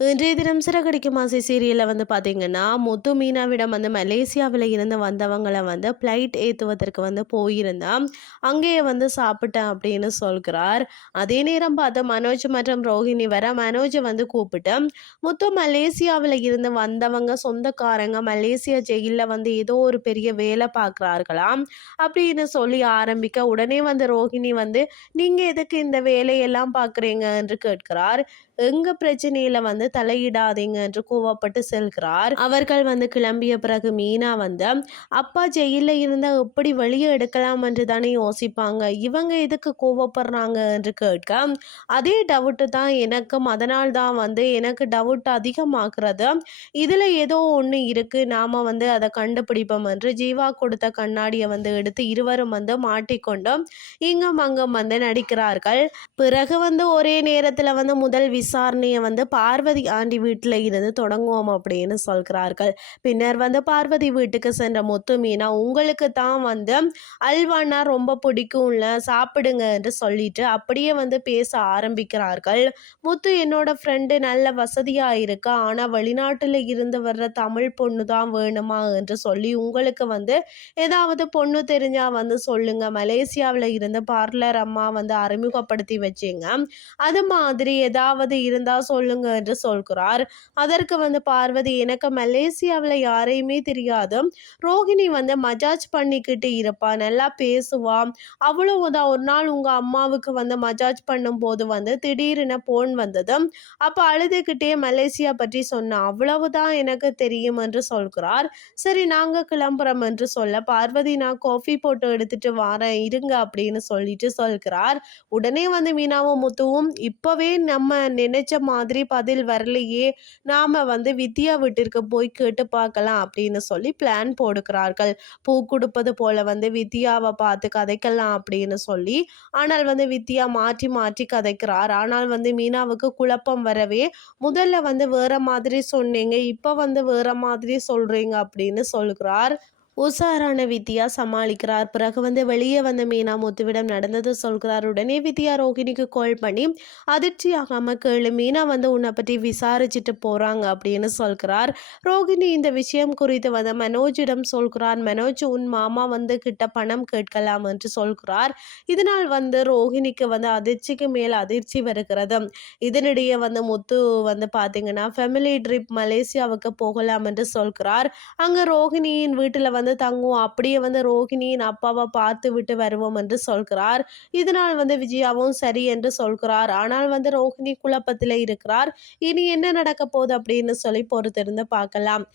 இன்றைய தினம் சிறகடிக்கும் ஆசை சீரியலில் வந்து பார்த்தீங்கன்னா முத்து மீனாவிடம் வந்து மலேசியாவில் இருந்து வந்தவங்களை வந்து ஃப்ளைட் ஏற்றுவதற்கு வந்து போயிருந்தான். அங்கேயே வந்து சாப்பிட்டேன் அப்படின்னு சொல்கிறார். அதே நேரம் பார்த்து மனோஜ் மற்றும் ரோஹிணி வர மனோஜை வந்து கூப்பிட்டு முத்து மலேசியாவில் இருந்து வந்தவங்க சொந்தக்காரங்க மலேசியா ஜெயிலில் வந்து ஏதோ ஒரு பெரிய வேலை பார்க்குறார்களாம் அப்படின்னு சொல்லி ஆரம்பிக்க உடனே வந்து ரோஹிணி வந்து நீங்கள் எதுக்கு இந்த வேலையெல்லாம் பார்க்குறீங்க என்று கேட்கிறார். எங்கள் பிரச்சனையில் வந்து தலையிடாதீங்க என்று கோவப்பட்டு செல்கிறார். அவர்கள் வந்து கிளம்பிய பிறகு மீனா வந்து அப்பா ஜெயில இருந்தா எப்படி வெளியே எடுக்கலாம் என்று தானே யோசிப்பாங்க. இவங்க எதுக்கு கோவப்படுறாங்க என்று கேட்க அதே டவுட்டு தான் எனக்கும். அதனால் தான் வந்து எனக்கு டவுட் அதிகமாகிறது. இதில் ஏதோ ஒன்று இருக்குது நாம் வந்து அதை கண்டுபிடிப்போம் என்று ஜீவா கொடுத்த கண்ணாடியை வந்து எடுத்து இருவரும் வந்து மாட்டிக்கொண்டும் இங்கும் அங்கும் வந்து நடிக்கிறார்கள். பிறகு வந்து ஒரே நேரத்தில் வந்து முதல் விசாரணையை வந்து பார்வதி ஆண்டி வீட்டில் இருந்து தொடங்குவோம் அப்படின்னு சொல்கிறார்கள். பின்னர் வந்து பார்வதி வீட்டுக்கு சென்ற முத்து மீனா உங்களுக்கு தான் வந்து அல்வானா ரொம்ப பிடிக்கும்ல சாப்பிடுங்க என்று சொல்லிட்டு அப்படியே வந்து பேச ஆரம்பிக்கிறார்கள். முத்து என்னோட ஃப்ரெண்டு நல்ல வசதியாக இருக்கா ஆனால் வெளிநாட்டில் இருந்து வர்ற தமிழ் பொண்ணு தான் வேணுமா என்று சொல்லி உங்களுக்கு வந்து ஏதாவது பொண்ணு தெரிஞ்சா வந்து சொல்லுங்க. மலேசியாவில் இருந்து பார்லர் அம்மா வந்து அறிமுகப்படுத்தி வச்சிங்க. அது மாதிரி ஏதாவது இருந்தால் சொல்லுங்க என்று சொல்கிறார். அதற்கு வந்து பார்வதி எனக்கு மலேசியாவில் யாரையுமே தெரியாது. ரோஹிணி வந்து மஜாஜ் பண்ணிக்கிட்டு இருப்பா நல்லா பேசுவா அவ்வளவுதான். ஒரு நாள் உங்கள் அம்மாவுக்கு வந்து மஜாஜ் பண்ணும்போது வந்து திடீர்னு போன் வந்தது. அப்போ அழுதுகிட்டே மலேசியா பற்றி சொன்ன அவ்வளவுதான் எனக்கு தெரியும் என்று சொல்கிறார். சரி நாங்கள் கிளம்புறோம் என்று சொல்ல பார்வதி நான் காஃபி போட்டு எடுத்துட்டு வரேன். இருங்க அப்படின்னு சொல்லிட்டு சொல்கிறார். உடனே வந்து மீனாவும் முத்துவும் இப்போவே நம்ம நினைச்ச மாதிரி பதில் வரலையே நாம் வந்து வித்யா வீட்டிற்கு போய் கேட்டு பார்க்கலாம் அப்படின்னு சொல்லி பிளான் போடுக்கிறார்கள் பூ கொடுப்பது போல வந்து வித்யாவை பார்த்து கதைக்கலாம் அப்படின்னு சொல்லி ஆனால் வந்து வித்யா மாற்றி மாற்றி கதைக்கிறார். ஆனால் வந்து மீனாவுக்கு குழப்பம் வரவே முதல்ல வந்து வேற மாதிரி சொன்னீங்க இப்போ வந்து வேற மாதிரி சொல்றீங்க அப்படின்னு சொல்கிறார். உஷாரான வித்யா சமாளிக்கிறார். பிறகு வந்து வெளியே வந்த மீனா முத்துவிடம் நடந்தது சொல்கிறார். உடனே வித்யா ரோஹிணிக்கு கால் பண்ணி அதிர்ச்சியாகாம கேளு மீனா வந்து உன்னை பற்றி விசாரிச்சுட்டு போறாங்க அப்படின்னு சொல்கிறார். ரோஹிணி இந்த விஷயம் குறித்து வந்து மனோஜிடம் சொல்கிறார். மனோஜ் உன் மாமா வந்து கிட்ட பணம் கேட்கலாம் என்று சொல்கிறார். இதனால் வந்து ரோஹிணிக்கு வந்து அதிர்ச்சிக்கு மேல் அதிர்ச்சி வருகிறது. இதனிடையே வந்து முத்து வந்து பார்த்தீங்கன்னா ஃபேமிலி ட்ரிப் மலேசியாவுக்கு போகலாம் என்று சொல்கிறார். அங்கே ரோஹிணியின் வீட்டில் வந்து தங்குவோம். அப்படியே வந்து ரோகிணியின் அப்பாவை பார்த்து விட்டு வருவோம் என்று சொல்கிறார். இதனால் வந்து விஜயாவும் சரி என்று சொல்கிறார். ஆனால் வந்து ரோகிணி குழப்பத்தில் இருக்கிறார். இனி என்ன நடக்க போகுது அப்படின்னு சொல்லி பொறுத்திருந்து பார்க்கலாம்.